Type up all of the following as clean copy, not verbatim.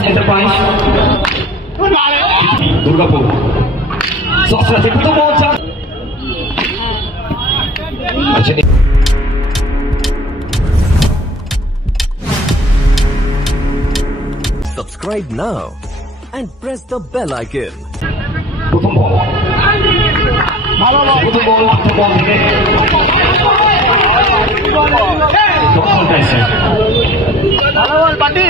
Enterprise Durgapur Sosra থেকে প্রথম বল চার Subscribe now and press the bell icon. প্রথম বল থেকে দখল পাইছে ভালো বল পাটি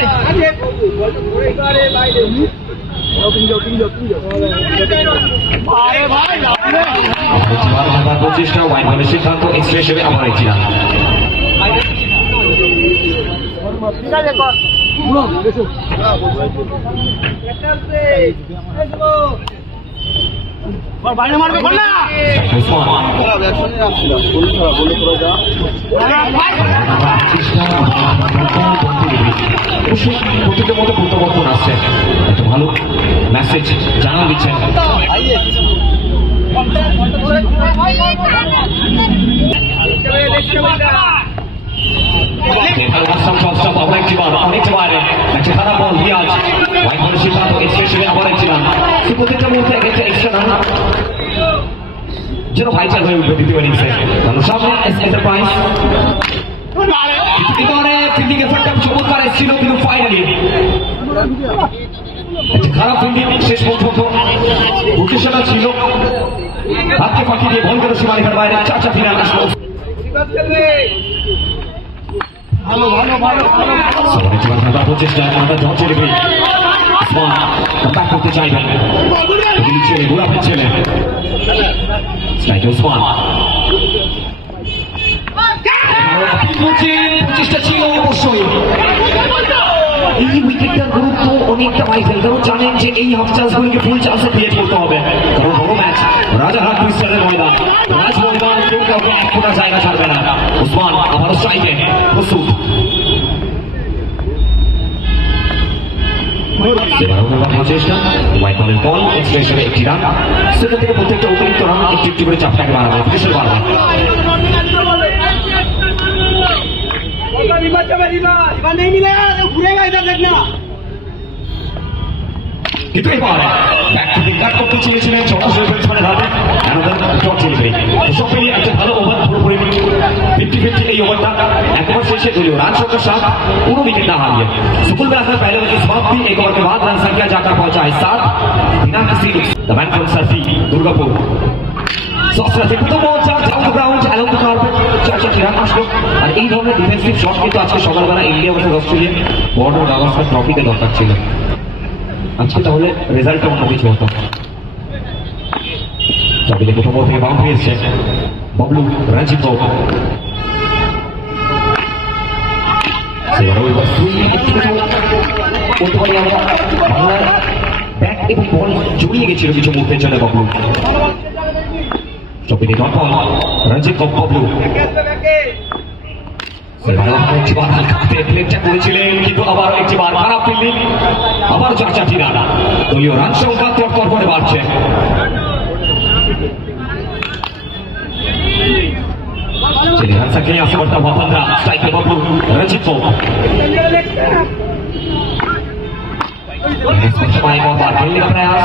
প্রচেষ্টা ওয়াইড বলের সিদ্ধান্ত এক্সট্রা হিসেবে আবার একটি রান বাইরে মারবে না প্রতিটা মতো প্রত্যাবর্তন আসছে একটা ভালো মেসেজ জানা দিচ্ছেন অনেকবার একটা খারাপ বল রিয়াজ ওয়াইড বলের সিদ্ধান্ত এক্সট্রা হিসেবে আবার একটি রান প্রত্যেকটা মুহূর্তে একটা এক্সট্রা রান যেন ভাইচার হয়ে উঠবে দ্বিতীয় ইনিংসে সামনে এন্টারপ্রাইজ ফিল্ডিং এফেক্টটা চমৎকার এসেছিল কিন্তু ফাইনালি একটা খারাপ ফিল্ডিং শেষ পর্যন্ত উদ্দেশ্যটা ছিল হাতকে ফাঁকি দিয়ে বল করে সীমারেখার বাইরে চারটা ফিনাল আসলো প্রচেষ্টা আমরা ধরছে রেখে করতে চাইবেন ছেলে গোলাপের ছেলে প্রচেষ্টা ছিল অবশ্যই এই উইকেটটার গুরুত্ব অনেকটা পাইছেন কারণ জানেন যে এই হাফ চান্সগুলোকে ফুল চান্সে ক্রিয়েট করতে হবে কারণ বড় ম্যাচ রাজারহাট টুইস্টারের ময়দান রাজ ময়দান কেউ কাউকে এক ফোঁটা জায়গা ছাড়বে না ওসমান আবারও স্ট্রাইকে প্রস্তুত প্রচেষ্টা হোয়াইট বলের বল এক্সট্রা হিসেবে একটি রান সেখান থেকে প্রত্যেকটা অতিরিক্ত রান একটু একটু করে চাপটাকে বাড়াবে প্রেশার বাড়বে কিন্তু এবার ব্যাকফুটিং কাট করতে চেয়েছিলেন সরাসরি ব্যাটসম্যানের হাতে ডট ডেলিভারি সব মিলিয়ে একটা ভালো ওভার পুরোপুরি 50-50 এই ওভারটা একবার শেষে দলীয় রান সংখ্যা 7 पूरा विकेट ना हारिए सुकुल में आकर पहले ओवर समाप्त भी एक ओवर के बाद रन संख्या जाकर पहुंचा है 7 बिना किसी द मैन फ्रॉम सरफी दुर्गापुर সসরা থেকে প্রথম বল চার down the ground along the carpet চারটা রান আসলো আর এই ধরনের ডিফেন্সিভ শট কিন্তু আজকে সকালবেলা India versus Australia border Gavaskar ট্রফিতে দরকার ছিল আজকে তাহলে রেজাল্টটা অন্য কিছু হতো তবে প্রথম বল থেকে বাউন্ডারি এসেছে বাবলু রঞ্জিত ব্যাট এবং বল জড়িয়ে গেছিল কিছু মুহূর্তের জন্য বাবলু চব্বিশে ডট বল রঞ্জিত বাবলু একটিবার হালকাতে প্লেটটা করেছিলেন কিন্তু আবার একটিবার খারাপ ফিল্ডিং আবার চারটি রান দলীয় রান সংখ্যা তরতর করে বাড়ছে चलिए रन सके यहाँ से बढ़ता हुआ 15 स्ट्राइक पे बबलू रंजित को एक और बार खेलने का प्रयास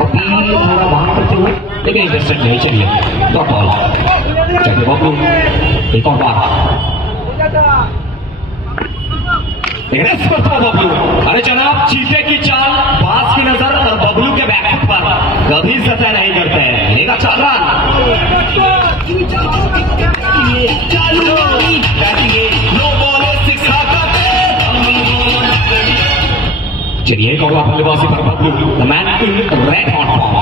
अपील थोड़ा बाहर करते हुए लेकिन इंटरसेप्ट नहीं चलिए डॉट बॉल चलिए बबलू एक और बार बबलू अरे जनाब चीते की चाल बास की नजर और बबलू के बैकफुट पर कभी सतह नहीं करते हैं लेगा 4 रन चलिए एक और बल्लेबाजी पर Bablu the man in red hot form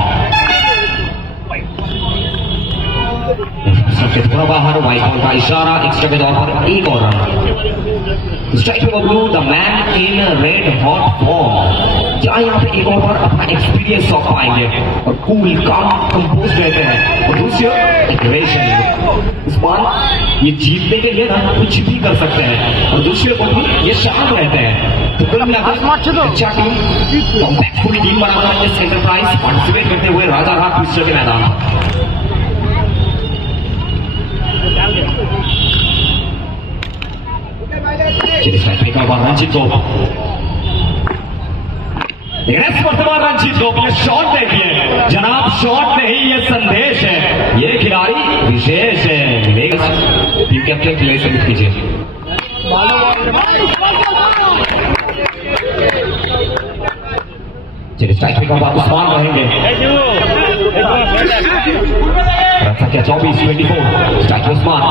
सबसे थोड़ा बाहर वाइट बॉल का इशारा एक्स्ट्रा के तौर पर एक और रन स्ट्राइक पे Bablu the man in red hot form क्या यहाँ पे एक और बार अपना एक्सपीरियंस सौंप पाएंगे और कूल काम कंपोज रहते हैं और दूसरी एग्रेशन उस्मान ये जीतने के लिए ना कुछ भी कर सकते हैं और दूसरे बबलू ये शांत रहते हैं तो कुल मिलाकर अच्छा टीम कॉम्पैक्टफुली टीम बनाना इस एंटरप्राइज पार्टिसिपेट करते हुए राजारहाट ट्विस्टर के मैदान लेकिन इस वर्तमान रणजीत लोग ये शॉट देखिए जनाब, शॉट नहीं ये संदेश है, ये खिलाड़ी विशेष है। टीम कैप्टन खिलाड़ी सबमिट कीजिए। चलिए स्ट्राइक में बात उस्मान रहेंगे। रन संख्या 24-24 स्ट्राइक उस्मान।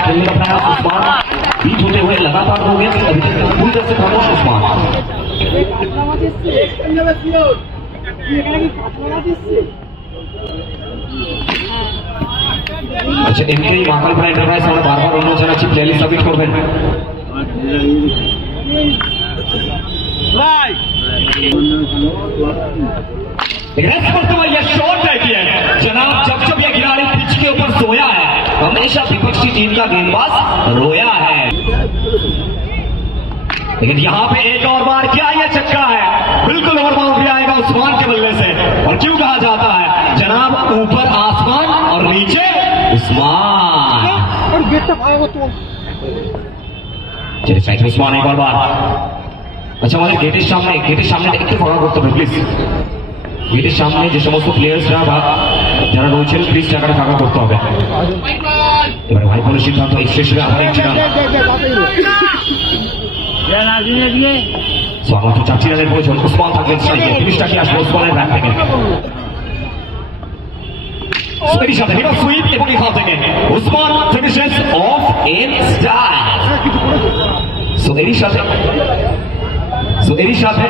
खेलने का प्रयास उस्मान बीच होते हुए लगातार हो गया, अभी तक पूरी तरह से खामोश उस्मान। अच्छा, इनके ही महाकाल एंटरप्राइज बार बार उन्होंने अच्छी प्लेलिस्ट सबमिट कर दें। यह शॉट देखिए जनाब, जब जब यह खिलाड़ी पिच के ऊपर सोया है हमेशा विपक्षी टीम का गेंदबाज रोया है। लेकिन यहाँ पे एक और बार क्या यह चक्का है, बिल्कुल ओवर बाउंड्री आएगा उस्मान के बल्ले से। और क्यों कहा जाता है जनाब, ऊपर आसमान और नीचे उस्मान। चलिए स्ट्राइक उस्मान एक और बार। আচ্ছা, আমাদের গেটের সামনে একটু ফাঁকা করতে হবে প্লিজ। গেটের সামনে যে সমস্ত প্লেয়ার্সরা বা যারা রয়েছেন প্লিজ জায়গাটা ফাঁকা করতে হবে। এবার ভাই বলে সিদ্ধান্ত এক্সপ্রেশনে আবার একটি রান। মাত্র 4টি রানের প্রয়োজন, উসমান থাকবেন স্ট্রাইকে। 30টা কি আসবে উসমানের ব্যাট থেকে। এরই সাথে হিট অফ সুইপ এবং এখান থেকে Usman finishes off in style. এরই সাথে